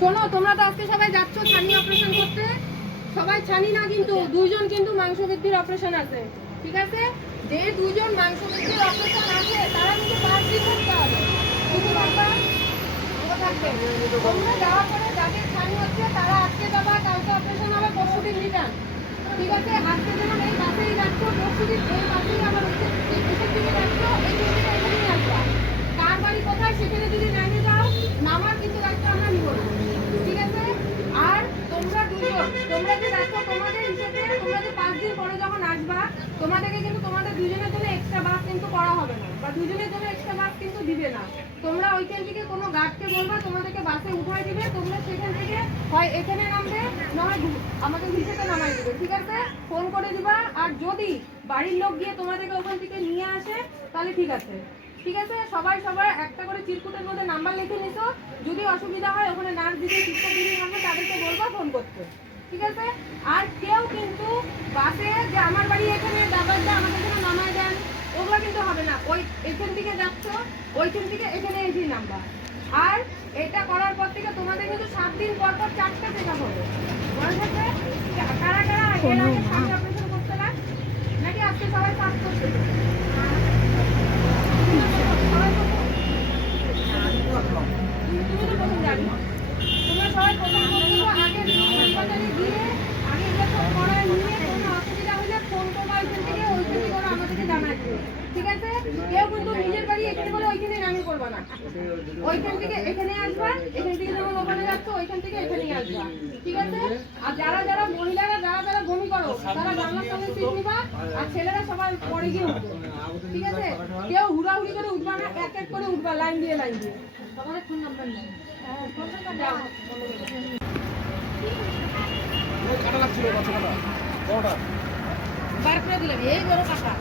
শোনো, তোমরা তো আজকে সবাই যাচ্ছ ছানি অপারেশন করতে। সবাই ছানি না, কিন্তু দুইজন কিন্তু মাংস বৃদ্ধির অপারেশন আছে, ঠিক আছে? যে দুইজন মাংস বৃদ্ধির অপারেশন আছে তারা কিন্তু 5 দিন করতে হবে। কিন্তু থাকবে তোমরা যাওয়ার পরে যাদের ছানি হচ্ছে তারা আজকে যাবা, কালকে অপারেশন হবে, পরশু দিন রিটার্ন, ঠিক আছে? আজকে যেমন এই বাসেই যাচ্ছ, পরশু দিন এই বাসেই আবার এখান থেকে যাচ্ছ, এই দিনটা এখানেই আসবা। কার বাড়ি কোথায় সেখানে যদি নামিয়ে যাও, নামার কিন্তু দায়িত্ব আমরা নিব না, ঠিক আছে? আর তোমরা দুজন, তোমরা যে যাচ্ছ তোমাদের হিসেবে তোমরা যে 5 দিন পরে যখন আসবা, তোমাদেরকে কিন্তু তোমাদের দুজনের জন্য এক্সট্রা বাস কিন্তু করা হবে না, বা দুজনের জন্য এক্সট্রা বাস কিন্তু দিবে না। তোমরা ওইখান থেকে কোনো গার্ডকে বলবা তোমাদেরকে বাসে উঠাই দিবে, তোমরা সেখান থেকে হয় এখানে নামবে, নয় আমাদের নিচেতে নামাই দেবে, ঠিক আছে? ফোন করে দিবা। আর যদি বাড়ির লোক গিয়ে তোমাদেরকে ওখান থেকে নিয়ে আসে তাহলে ঠিক আছে, ঠিক আছে? সবাই সবার একটা করে চিরকুটের মধ্যে নাম্বার লিখে নিছো। যদি অসুবিধা হয় ওখানে নার্স দিদি, শিক্ষক দিদি থাকবে, তাদেরকে বলবা ফোন করতে, ঠিক আছে? আর কেউ কিন্তু বাসে যে আমার বাড়ি এখানে দাবারটা আমাদের এখানে নামায় দেন, ওগুলো কিন্তু হবে না। ওই এখান থেকে যাচ্ছ, ওইখান থেকে এখানে এসেই নামবা। আর এটা করার পর থেকে তোমাদের কিন্তু 7 দিন পর পর 4টা চেকআপ হবে। মনে থাকবে? কারা কারা এর আগে ছানি অপারেশন করতে না, নাকি আজকে সবাই পাস করতে? তুমি তো প্রথম জানি, তোমরা সবাই প্রথম বলবো আগে হাসপাতালে গিয়ে আগে এটা সব করায় নিয়ে কোনো অসুবিধা হলে ফোন করবো ওইখান থেকে ওরা আমাদেরকে জানাচ্ছে, ঠিক আছে? কেউ কিন্তু নিজের বাড়ি এখানে বলে ওইখানে নামিয়ে করবো না, ওইখান থেকে এখানে আসবা, এখান থেকে যখন ওখানে যাচ্ছ ওইখান থেকে এখানেই আসবা, ঠিক আছে? আর যারা যারা মহিলারা যারা যারা বমি করো তারা জানলার সামনে সিট নিবা, আর ছেলেরা সবাই পরে গিয়ে উঠবে, ঠিক আছে? কেউ হুড়াহুড়ি করে উঠবা না, এক এক করে উঠবা, লাইন দিয়ে তোমাদের ফোন নাম্বার নেই। হ্যাঁ, ফোন নাম্বার দাও। কাটা লাগছিল বাচ্চাটা বড়টা বার করে দিলাম, এই বড় কাটা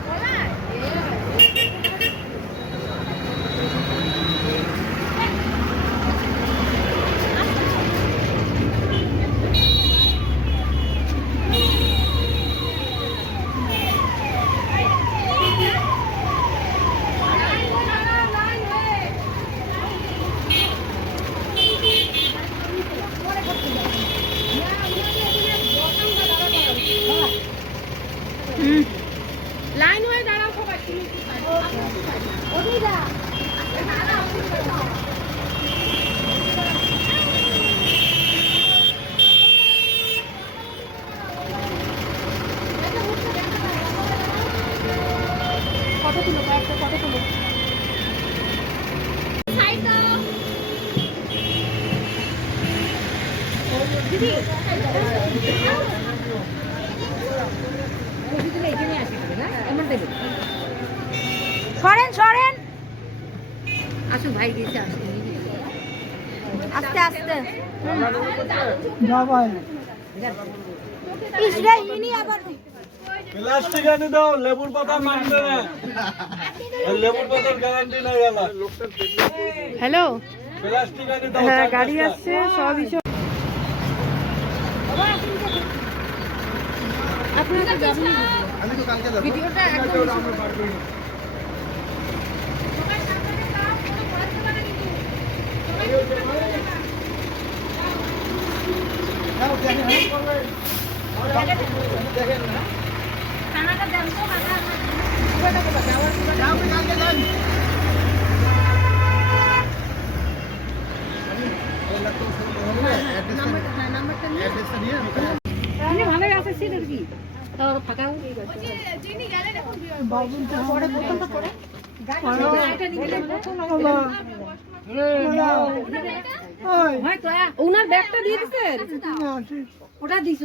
লাইন হয়ে দাঁড়াও সবাই। ফটো তুলো, কয়েকটা ফটো তুলো। দিদি সরেন সরেন, আসুন ভাই গেছে, আসুন আস্তে আস্তে। প্লাস্টিক এনে দাও, লেবুর পাতা মানবে না, লেবুর পাতার গ্যারান্টি নাই গেল। হ্যালো, প্লাস্টিক এনে দাও, হ্যাঁ গাড়ি আসছে সব কিছু। আপনারা যাবেন, আমি তো কালকে যাব, ভিডিওটা একদম আমরা বার করি না। দেখেন না কানাডা যান তো কাকা, আপনি কালকে যান। নাম্বারটা নিয়ে ভালোই আছে সিটের কি ফাঁকা ওনার ব্যাগটা দিয়ে দিচ্ছেন, ওটা দিছ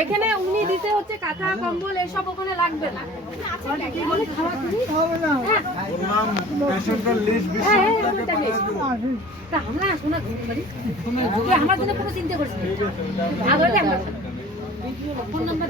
এখানে উনি দিতে হচ্ছে কাঁথা কম্বল এসব ওখানে লাগবে না। আমার জন্য কোনো চিন্তা করছি ফোন নাম্বার